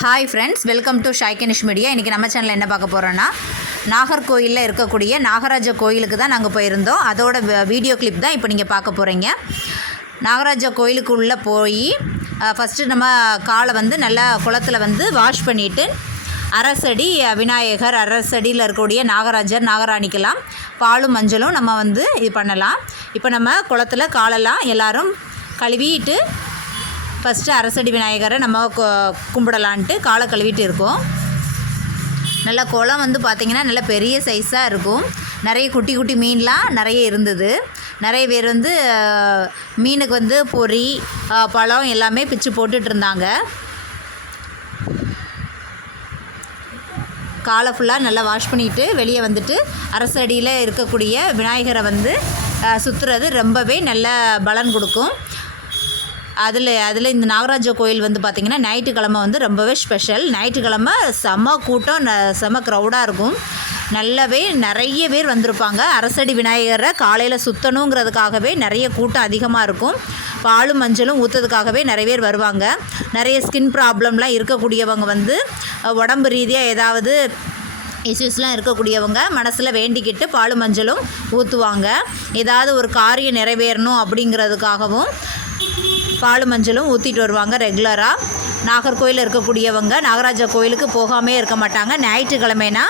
Hi friends welcome to ஷாய்கனிஷ் media இன்றைக்கி நம்ம சேனலில் என்ன பார்க்க போகிறோன்னா நாகர்கோயிலில் இருக்கக்கூடிய நாகராஜ கோயிலுக்கு தான் நாங்கள் போயிருந்தோம். அதோட வீடியோ கிளிப் தான் இப்போ நீங்கள் பார்க்க போகிறீங்க நாகராஜா கோயிலுக்குள்ளே போய் ஃபஸ்ட்டு நம்ம காலை வந்து நல்லா குளத்தில் வந்து வாஷ் பண்ணிவிட்டு அரசடி விநாயகர் அரசடியில் இருக்கக்கூடிய நாகராஜர் நாகராணிக்கெல்லாம் பாலும் மஞ்சளும் நம்ம வந்து இது பண்ணலாம். இப்போ நம்ம குளத்தில் காலெல்லாம் எல்லோரும் கழுவிட்டு ஃபஸ்ட்டு அரசடி விநாயகரை நம்ம கும்பிடலான்ட்டு காலை கழுவிட்டு இருக்கோம். நல்லா குளம் வந்து பார்த்திங்கன்னா நல்ல பெரிய சைஸாக இருக்கும். நிறைய குட்டி குட்டி மீன்லாம் நிறைய இருந்தது. நிறைய பேர் வந்து மீனுக்கு வந்து பொரி பழம் எல்லாமே பிச்சு போட்டுட்டு இருந்தாங்க. காலை ஃபுல்லாக நல்லா வாஷ் பண்ணிட்டு வெளியே வந்துட்டு அரசடியில் இருக்கக்கூடிய விநாயகரை வந்து சுற்றுறது ரொம்பவே நல்ல பலன் கொடுக்கும். அதில் அதில் இந்த நாகராஜ கோயில் வந்து பார்த்திங்கன்னா ஞாயிற்றுக்கிழமை வந்து ரொம்பவே ஸ்பெஷல் ஞாயிற்றுக்கிழமை செம கூட்டம் ந- செம க்ரௌடாக இருக்கும். நல்லாவே நிறைய பேர் வந்திருப்பாங்க. அரசடி விநாயகரை காலையில் சுற்றணுங்கிறதுக்காகவே நிறைய கூட்டம் அதிகமாக இருக்கும். பாலும் மஞ்சளும் ஊற்றுறதுக்காகவே நிறைய பேர் வருவாங்க. நிறைய ஸ்கின் ப்ராப்ளம்லாம் இருக்கக்கூடியவங்க வந்து உடம்பு ரீதியாக ஏதாவது இஷ்யூஸ்லாம் இருக்கக்கூடியவங்க மனசில் வேண்டிக்கிட்டு பாலும் மஞ்சளும் ஊற்றுவாங்க ஏதாவது ஒரு காரியம் நிறைவேறணும் அப்படிங்கிறதுக்காகவும் பால் மஞ்சளும் ஊற்றிட்டு வருவாங்க ரெகுலராக நாகர்கோயில் இருக்கக்கூடியவங்க நாகராஜா கோயிலுக்கு போகாமே இருக்க மாட்டாங்க. ஞாயிற்றுக்கிழமைனா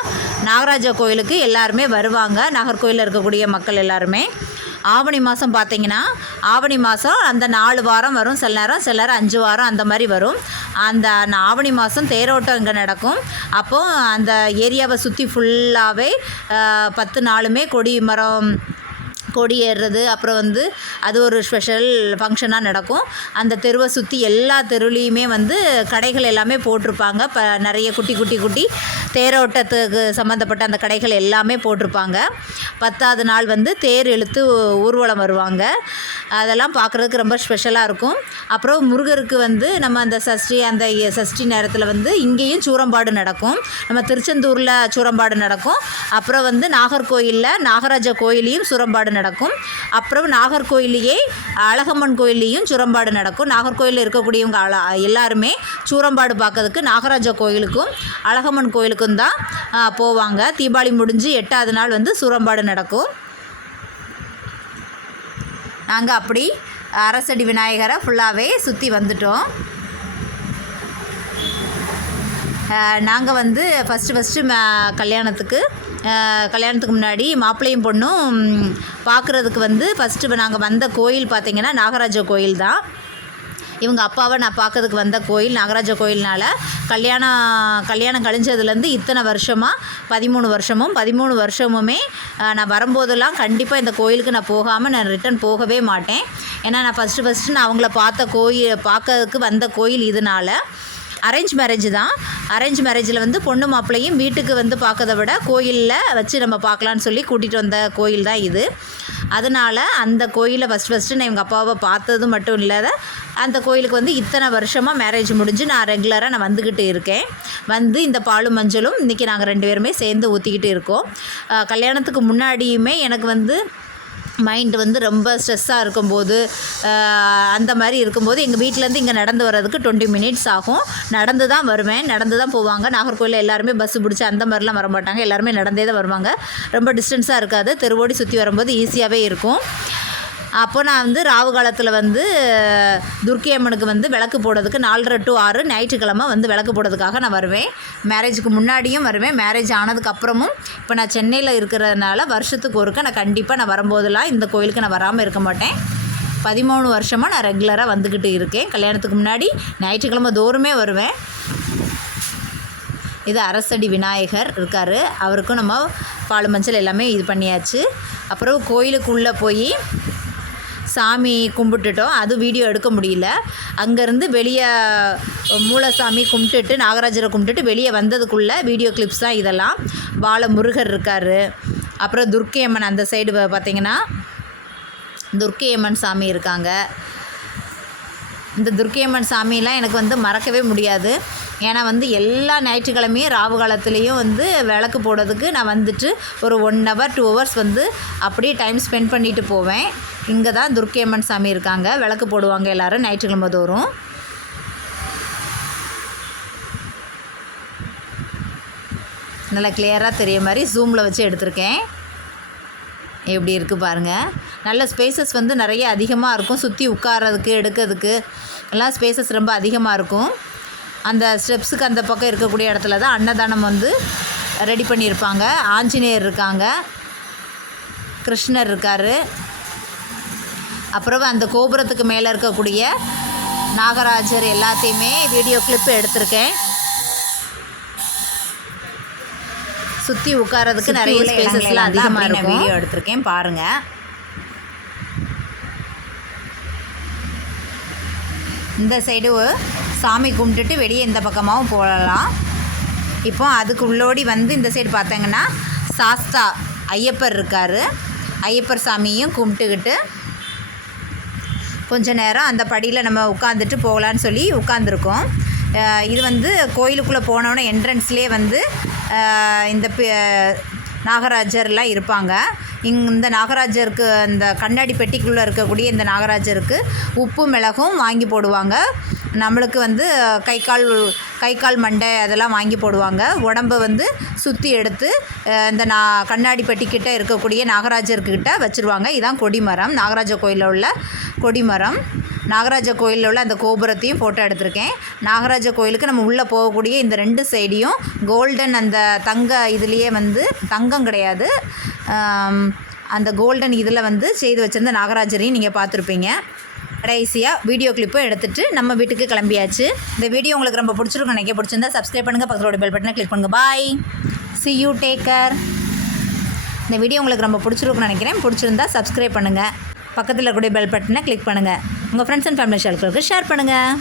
நாகராஜா கோயிலுக்கு எல்லாருமே வருவாங்க. நாகர்கோயிலில் இருக்கக்கூடிய மக்கள் எல்லாருமே. ஆவணி மாதம் பார்த்தீங்கன்னா ஆவணி மாதம் அந்த நாலு வாரம் வரும். சில நேரம் சில நேரம் அஞ்சு வாரம் அந்த மாதிரி வரும். அந்த ஆவணி மாதம் தேரோட்டம் இங்கே நடக்கும். அப்போது அந்த ஏரியாவை சுற்றி ஃபுல்லாகவே பத்து நாளுமே கொடி மரம் கொடி ஏறுறது அப்புறம் வந்து அது ஒரு ஸ்பெஷல் ஃபங்க்ஷனாக நடக்கும். அந்த தெருவை சுற்றி எல்லா தெருவுலேயுமே வந்து கடைகள் எல்லாமே போட்டிருப்பாங்க. இப்போ நிறைய குட்டி குட்டி குட்டி தேரோட்டத்துக்கு சம்மந்தப்பட்ட அந்த கடைகள் எல்லாமே போட்டிருப்பாங்க. பத்தாவது நாள் வந்து தேர் இழுத்து ஊர்வலம் வருவாங்க. அதெல்லாம் பார்க்குறதுக்கு ரொம்ப ஸ்பெஷலாக இருக்கும். அப்புறம் முருகருக்கு வந்து நம்ம அந்த சஷ்டி அந்த சஷ்டி நேரத்தில் வந்து இங்கேயும் சூரம்பாடு நடக்கும். நம்ம திருச்செந்தூரில் சூரம்பாடு நடக்கும். அப்புறம் வந்து நாகர்கோயிலில் நாகராஜ கோயிலையும் சூரம்பாடு நடக்கும். அப்புறம் நாகர்கோயிலேயே அழகம்மன் கோயில்லையும் சூரம்பாடு நடக்கும். நாகர்கோயிலில் இருக்கக்கூடியவங்க எல்லாருமே சூரம்பாடு பார்க்கறதுக்கு நாகராஜ கோயிலுக்கும் அழகம்மன் கோயிலுக்கும் தான் போவாங்க. தீபாவளி முடிஞ்சு எட்டாவது நாள் வந்து சூரம்பாடு நடக்கும். நாங்கள் அப்படி அரசடி விநாயகரை ஃபுல்லாகவே சுற்றி வந்துட்டோம். நாங்கள் வந்து ஃபஸ்ட்டு ஃபஸ்ட்டு கல்யாணத்துக்கு கல்யாணத்துக்கு முன்னாடி மாப்பிள்ளையும் பொண்ணும் பார்க்குறதுக்கு வந்து ஃபஸ்ட்டு நாங்கள் வந்த கோயில் பார்த்திங்கன்னா நாகராஜ கோயில் தான் இவங்க அப்பாவை நான் பார்க்கறதுக்கு வந்த கோயில் நாகராஜ கோயில்னால கல்யாணம் கல்யாணம் கழிஞ்சதுலேருந்து இத்தனை வருஷமாக பதிமூணு வருஷமும் பதிமூணு வருஷமுமே நான் வரும்போதெல்லாம் கண்டிப்பாக இந்த கோயிலுக்கு நான் போகாமல் நான் ரிட்டர்ன் போகவே மாட்டேன். ஏன்னா நான் ஃபஸ்ட்டு ஃபஸ்ட்டு நான் அவங்கள பார்த்த கோயில் பார்க்கறதுக்கு வந்த கோயில் இதனால் அரேஞ்ச் மேரேஜ் தான். அரேஞ்ச் மேரேஜில் வந்து பொண்ணு மாப்பிள்ளையும் வீட்டுக்கு வந்து பார்க்கறத விட கோயிலில் வச்சு நம்ம பார்க்கலான்னு சொல்லி கூட்டிகிட்டு வந்த கோயில் தான் இது. அதனால் அந்த கோயிலை ஃபஸ்ட் ஃபஸ்ட்டு நான் எங்கள் அப்பாவை பார்த்தது மட்டும் இல்லாத அந்த கோயிலுக்கு வந்து இத்தனை வருஷமாக மேரேஜ் முடிஞ்சு நான் ரெகுலராக நான் வந்துக்கிட்டு இருக்கேன். வந்து இந்த பாலும் மஞ்சளும் இன்றைக்கி நாங்கள் ரெண்டு பேருமே சேர்ந்து ஊற்றிக்கிட்டு இருக்கோம். கல்யாணத்துக்கு முன்னாடியுமே எனக்கு வந்து மைண்டு வந்து ரொம்ப ஸ்ட்ரெஸ்ஸாக இருக்கும்போது அந்த மாதிரி இருக்கும்போது எங்கள் வீட்டிலேருந்து இங்கே நடந்து வர்றதுக்கு டுவெண்ட்டி மினிட்ஸ் ஆகும். நடந்து தான் வருவேன். நடந்து தான் போவாங்க. நாகர்கோவில் எல்லாருமே பஸ் பிடிச்சி அந்த மாதிரிலாம் வர மாட்டாங்க எல்லாருமே நடந்தே தான் வருவாங்க. ரொம்ப டிஸ்டன்ஸாக இருக்காது. தெருவோடி சுற்றி வரும்போது ஈஸியாகவே இருக்கும். அப்போ நான் வந்து ராவு காலத்தில் வந்து துர்க்கி அம்மனுக்கு வந்து விளக்கு போடுறதுக்கு நாலரை டு ஆறு ஞாயிற்றுக்கிழமை வந்து விளக்கு போடுறதுக்காக நான் வருவேன். மேரேஜுக்கு முன்னாடியும் வருவேன். மேரேஜ் ஆனதுக்கப்புறமும் இப்போ நான் சென்னையில் இருக்கிறதுனால வருஷத்துக்கு ஒருக்க நான் கண்டிப்பாக நான் வரும்போதெல்லாம் இந்த கோயிலுக்கு நான் வராமல் இருக்க மாட்டேன். பதிமூணு வருஷமாக நான் ரெகுலராக வந்துக்கிட்டு இருக்கேன். கல்யாணத்துக்கு முன்னாடி ஞாயிற்றுக்கிழமை தோறுமே வருவேன். இது அரசடி விநாயகர் இருக்கார். அவருக்கும் நம்ம பால் மஞ்சள் எல்லாமே இது பண்ணியாச்சு. அப்புறம் கோயிலுக்குள்ளே போய் சாமி கும்பிட்டுட்டோம். அது வீடியோ எடுக்க முடியல. அங்கேருந்து வெளியே மூலசாமி கும்பிட்டுட்டு நாகராஜரை கும்பிட்டுட்டு வெளியே வந்ததுக்குள்ளே வீடியோ கிளிப்ஸ் தான் இதெல்லாம். பால முருகர் இருக்கார். அப்புறம் துர்க்கை அம்மன் அந்த சைடு பார்த்தீங்கன்னா துர்க்கை அம்மன் சாமி இருக்காங்க. இந்த துர்க்கையம்மன் சாமியெலாம் எனக்கு வந்து மறக்கவே முடியாது. ஏன்னா வந்து எல்லா ஞாயிற்றுக்கிழமையும் ராவு காலத்துலேயும் வந்து விளக்கு போடுறதுக்கு நான் வந்துட்டு ஒரு ஒன் ஹவர் டூ ஹவர்ஸ் வந்து அப்படியே டைம் ஸ்பெண்ட் பண்ணிட்டு போவேன். இங்கே தான் துர்க்கையம்மன் சாமி இருக்காங்க. விளக்கு போடுவாங்க எல்லாரும் ஞாயிற்றுக்கிழமை தோறும். நல்லா கிளியராக தெரிய மாதிரி ஜூமில் வச்சு எடுத்திருக்கேன். எப்படி இருக்குது பாருங்கள் நல்ல ஸ்பேசஸ் வந்து நிறைய அதிகமாக இருக்கும். சுற்றி உட்கார்றதுக்கு எடுக்கிறதுக்கு எல்லாம் ஸ்பேசஸ் ரொம்ப அதிகமாக இருக்கும். அந்த ஸ்டெப்ஸுக்கு அந்த பக்கம் இருக்கக்கூடிய இடத்துல தான் அன்னதானம் வந்து ரெடி பண்ணியிருப்பாங்க. ஆஞ்சநேயர் இருக்காங்க. கிருஷ்ணர் இருக்கார். அப்புறம் அந்த கோபுரத்துக்கு மேலே இருக்கக்கூடிய நாகராஜர் எல்லாத்தையுமே வீடியோ கிளிப் எடுத்திருக்கேன். சுற்றி உட்காரதுக்கு நிறைய ஸ்பேசஸ்லாம் அதிகமாக இருக்கும். வீடியோ எடுத்திருக்கேன். பாருங்கள் இந்த சைடு சாமி கும்பிட்டுட்டு வெளியே இந்த பக்கமாகவும் போகலாம். இப்போ அதுக்கு உள்ளோடி வந்து இந்த சைடு பார்த்தீங்கன்னா சாஸ்தா ஐயப்பர் இருக்கார். ஐயப்பர் சாமியும் கும்பிட்டுக்கிட்டு கொஞ்ச நேரம் அந்த படியில் நம்ம உட்காந்துட்டு போகலான்னு சொல்லி உட்காந்துருக்கோம் இது வந்து கோயிலுக்குள்ளே போனோன்னே என்ட்ரன்ஸ்லேயே வந்து இந்த நாகராஜர்லாம் இருப்பாங்க. இங் இந்த நாகராஜருக்கு இந்த கண்ணாடி பெட்டிக்குள்ளே இருக்கக்கூடிய இந்த நாகராஜருக்கு உப்பு மிளகும் வாங்கி போடுவாங்க. நம்மளுக்கு வந்து கை கால் கை கால் மண்டை அதெல்லாம் வாங்கி போடுவாங்க. உடம்பை வந்து சுற்றி எடுத்து இந்த நா கண்ணாடி பெட்டிக்கிட்ட இருக்கக்கூடிய நாகராஜர்கிட்ட வச்சுருவாங்க. இதான் கொடிமரம். நாகராஜ கோயிலில் உள்ள கொடிமரம். நாகராஜ கோயிலில் உள்ள அந்த கோபுரத்தையும் ஃபோட்டோ எடுத்திருக்கேன். நாகராஜ கோயிலுக்கு நம்ம உள்ளே போகக்கூடிய இந்த ரெண்டு சைடையும் கோல்டன் அந்த தங்க இதுலேயே வந்து தங்கம் கிடையாது. அந்த கோல்டன் இதில் வந்து செய்து வச்சிருந்த நாகராஜரையும் நீங்கள் பார்த்துருப்பீங்க. கடைசியாக வீடியோ கிளிப்பும் எடுத்துகிட்டு நம்ம வீட்டுக்கு கிளம்பியாச்சு. இந்த வீடியோ உங்களுக்கு ரொம்ப பிடிச்சிருக்கும் நினைக்க பிடிச்சிருந்தா சப்ஸ்கிரைப் பண்ணுங்கள் பக்கத்தோட பெல் பட்டனை கிளிக் பண்ணுங்கள் bye see you take care இந்த வீடியோ உங்களுக்கு ரொம்ப பிடிச்சிருக்குன்னு நினைக்கிறேன். பிடிச்சிருந்தா சப்ஸ்கிரைப் பண்ணுங்கள் பக்கத்தில் இருக்கக்கூடிய பெல் பட்டனை கிளிக் பண்ணுங்கள் உங்கள் ஃப்ரெண்ட்ஸ் அண்ட் ஃபேமிலி ஷேர்களுக்கு ஷேர் பண்ணுங்கள்